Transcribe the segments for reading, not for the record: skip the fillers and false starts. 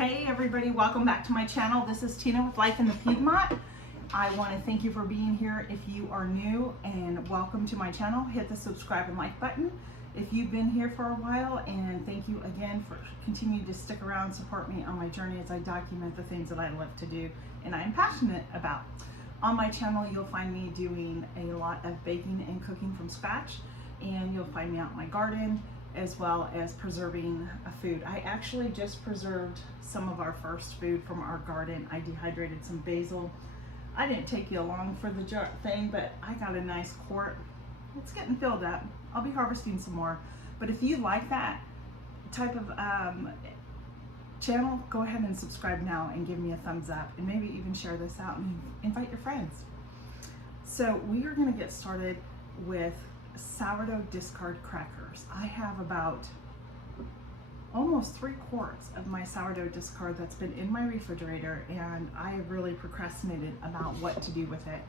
Hey everybody, welcome back to my channel. This is Tina with Life in the Piedmont. I want to thank you for being here. If you are new, and welcome to my channel, hit the subscribe and like button. If you've been here for a while, and thank you again for continuing to stick around and support me on my journey as I document the things that I love to do and I am passionate about. On my channel, you'll find me doing a lot of baking and cooking from scratch, and you'll find me out in my garden, as well as preserving a food. I actually just preserved some of our first food from our garden. I dehydrated some basil. I didn't take you along for the jar thing, but I got a nice quart. It's getting filled up. I'll be harvesting some more. But if you like that type of channel, go ahead and subscribe now and give me a thumbs up, and maybe even share this out and invite your friends. So we are gonna get started with sourdough discard crackers. I have about almost 3 quarts of my sourdough discard that's been in my refrigerator, and I have really procrastinated about what to do with it.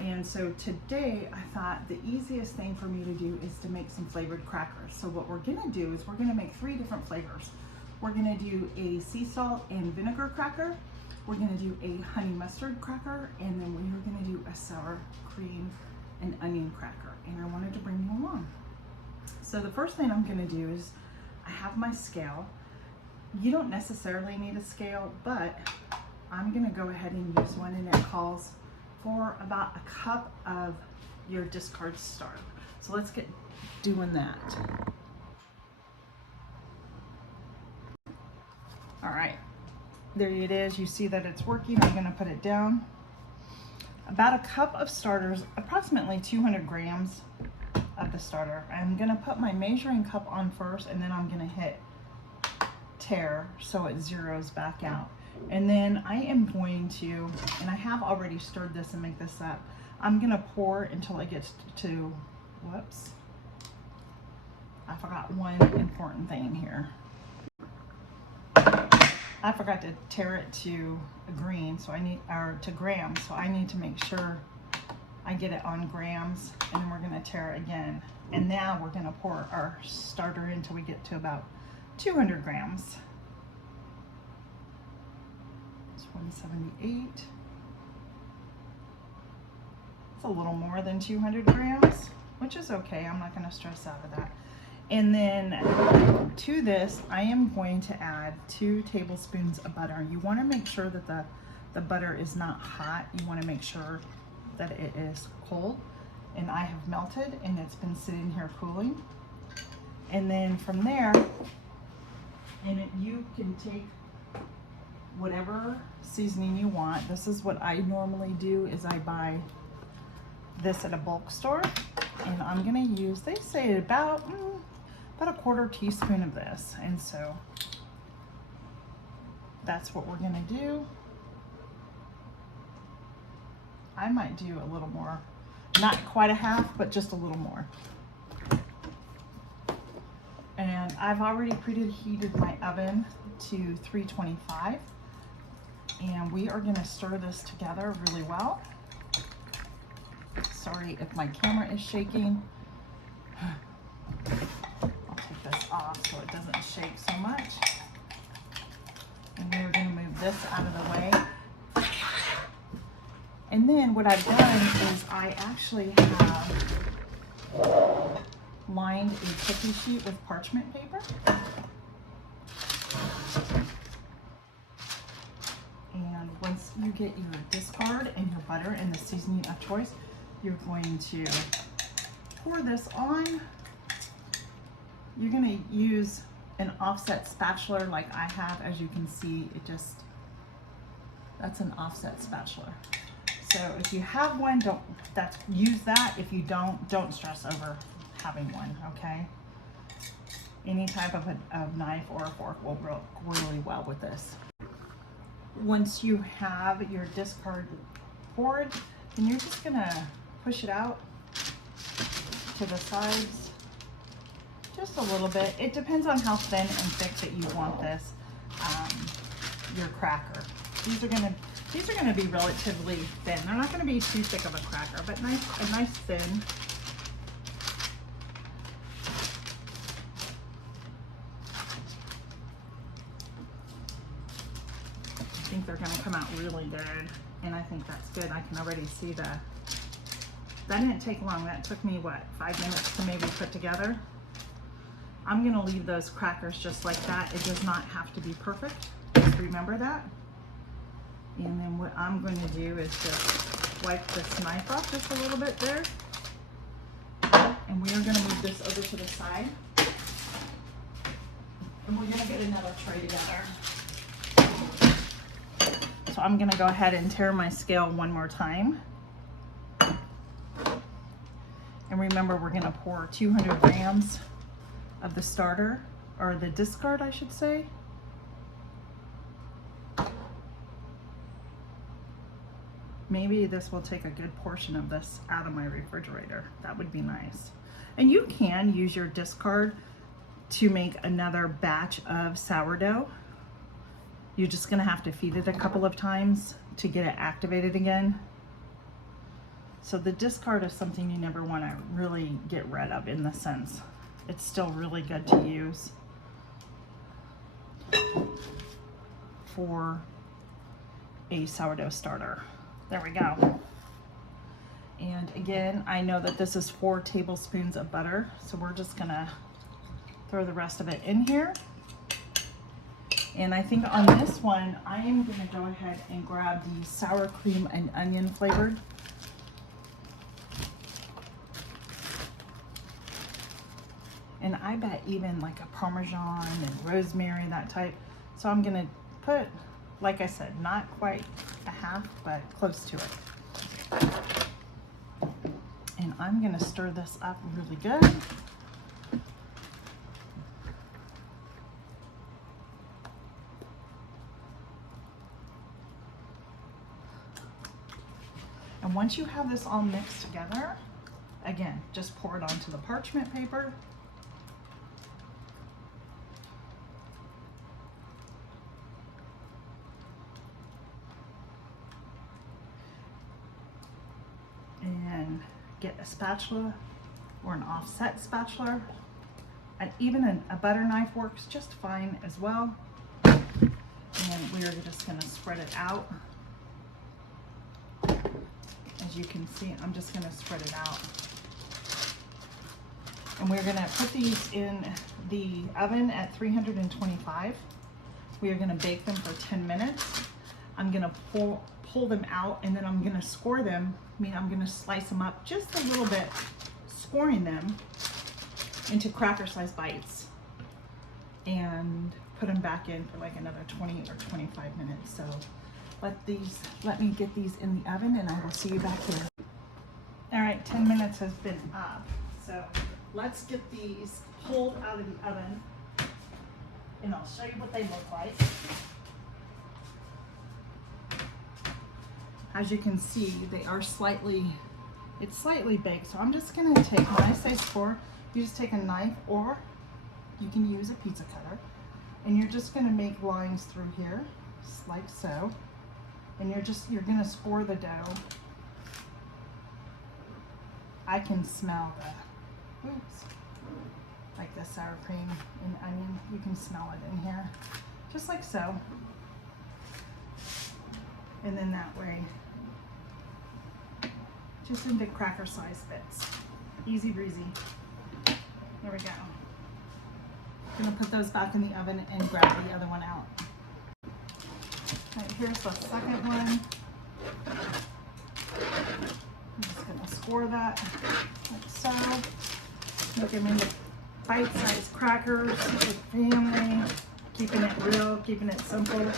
And so today I thought the easiest thing for me to do is to make some flavored crackers. So what we're gonna do is we're gonna make 3 different flavors. We're gonna do a sea salt and vinegar cracker, we're gonna do a honey mustard cracker, and then we are gonna do a sour cream and onion cracker. And I wanted to bring you along. So the first thing I'm gonna do is I have my scale. You don't necessarily need a scale, but I'm gonna go ahead and use one, and it calls for about a cup of your discard starch. So let's get doing that. All right, there it is. You see that it's working. I'm gonna put it down. About a cup of starters, approximately 200 grams of the starter. I'm gonna put my measuring cup on first, and then I'm gonna hit tare so it zeroes back out. And then I am going to, and I have already stirred this and make this up, I'm gonna pour until it gets to, whoops, I forgot one important thing here. I forgot to tare it to a green, so I need, or to grams, so I need to make sure I get it on grams, and then we're gonna tare it again. And now we're gonna pour our starter in until we get to about 200 grams. It's 178. It's a little more than 200 grams, which is okay. I'm not gonna stress out of that. And then to this, I am going to add 2 tablespoons of butter. You want to make sure that the butter is not hot. You want to make sure that it is cold. And I have melted, and it's been sitting here cooling. And then from there, you can take whatever seasoning you want. This is what I normally do, is I buy this at a bulk store. And I'm going to use, they say about a 1/4 teaspoon of this, and so that's what we're gonna do. I might do a little more, not quite a half, but just a little more. And I've already preheated my oven to 325, and we are gonna stir this together really well. Sorry if my camera is shaking. Off so it doesn't shake so much. And we're going to move this out of the way. And then what I've done is I actually have lined a cookie sheet with parchment paper. And once you get your discard and your butter and the seasoning of choice, you're going to pour this on. You're going to use an offset spatula like I have. As you can see, that's an offset spatula. So if you have one, use that. If you don't stress over having one, okay? Any type of a knife or a fork will work really well with this. Once you have your discard poured, then you're just going to push it out to the sides. Just a little bit. It depends on how thin and thick that you want this, your cracker. These are gonna be relatively thin. They're not gonna be too thick of a cracker, but a nice thin. think they're gonna come out really good, and I think that's good. I can already see that didn't take long. That took me, what, 5 minutes to maybe put together. I'm gonna leave those crackers just like that. It does not have to be perfect, just remember that. And then what I'm gonna do is just wipe this knife off just a little bit there. And we are gonna move this over to the side. And we're gonna get another tray together. So I'm gonna go ahead and tear my scale one more time. And remember, we're gonna pour 200 grams of the starter, or the discard, I should say. Maybe this will take a good portion of this out of my refrigerator. That would be nice. And you can use your discard to make another batch of sourdough. You're just gonna have to feed it a couple of times to get it activated again. So the discard is something you never wanna really get rid of, in the sense. It's still really good to use for a sourdough starter. There we go. And again, I know that this is 4 tablespoons of butter, so we're just gonna throw the rest of it in here. And I think on this one, I am gonna go ahead and grab the sour cream and onion flavored. And I bet even like a Parmesan and rosemary, that type. So I'm gonna put, like I said, not quite a half, but close to it. And I'm gonna stir this up really good. And once you have this all mixed together, again, just pour it onto the parchment paper. And get a spatula or an offset spatula. And even a butter knife works just fine as well. And we are just gonna spread it out. As you can see, I'm just gonna spread it out. And we're gonna put these in the oven at 325. We are gonna bake them for 10 minutes. I'm gonna pull them out, and then I'm gonna score them. I mean, I'm gonna slice them up just a little bit, scoring them into cracker size bites, and put them back in for like another 20 or 25 minutes. So let me get these in the oven, and I will see you back here. All right, 10 minutes has been up. So let's get these pulled out of the oven, and I'll show you what they look like. As you can see, they are slightly baked. So I'm just gonna take, when I say score, you just take a knife, or you can use a pizza cutter, and you're just gonna make lines through here, just like so. And you're gonna score the dough. I can smell the, like the sour cream and onion. You can smell it in here, just like so. And then that way, just into cracker size bits. Easy breezy. There we go. I'm gonna put those back in the oven and grab the other one out. All right, here's the second one. I'm just gonna score that like so. Make them into bite-sized crackers with family, keeping it real, keeping it simple.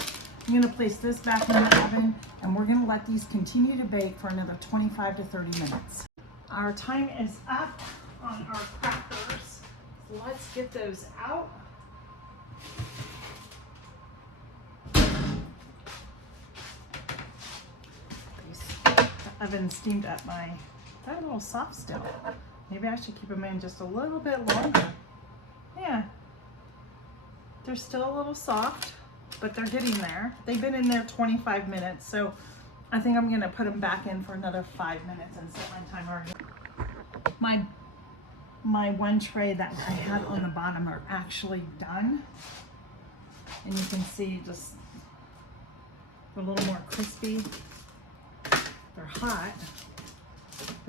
I'm gonna place this back in the oven, and we're gonna let these continue to bake for another 25 to 30 minutes. Our time is up on our crackers. So let's get those out. The oven steamed up they're a little soft still. Maybe I should keep them in just a little bit longer. Yeah, they're still a little soft, but they're getting there. They've been in there 25 minutes, so I think I'm gonna put them back in for another 5 minutes and set my timer. My one tray that I had on the bottom are actually done. And you can see just They're a little more crispy. They're hot,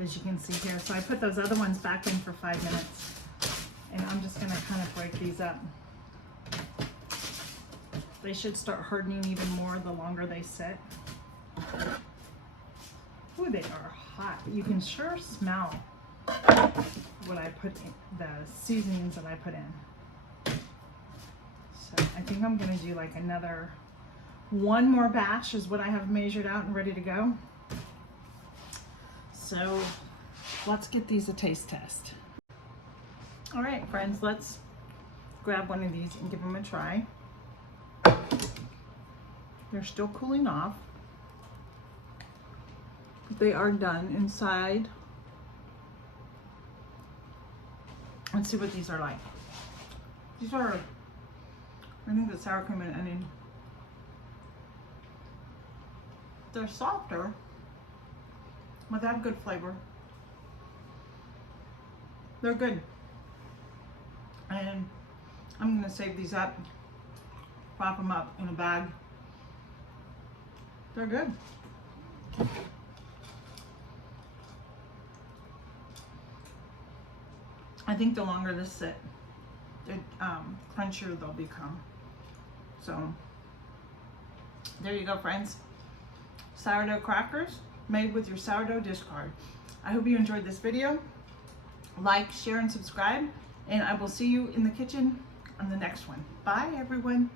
as you can see here. So I put those other ones back in for 5 minutes. And I'm just gonna kind of break these up. They should start hardening even more the longer they sit. Ooh, they are hot. You can sure smell what I put in, the seasonings that I put in. So I think I'm gonna do like another one more batch is what I have measured out and ready to go. So let's get these a taste test. All right, friends, let's grab one of these and give them a try. They're still cooling off. They are done inside. Let's see what these are like. These are, I think, the sour cream and onion. They're softer, but they have good flavor. They're good. And I'm gonna save these up, wrap them up in a bag. They're good. I think the longer this sit, the crunchier they'll become. So there you go, friends. Sourdough crackers made with your sourdough discard. I hope you enjoyed this video. Like, share, and subscribe, and I will see you in the kitchen on the next one. Bye, everyone.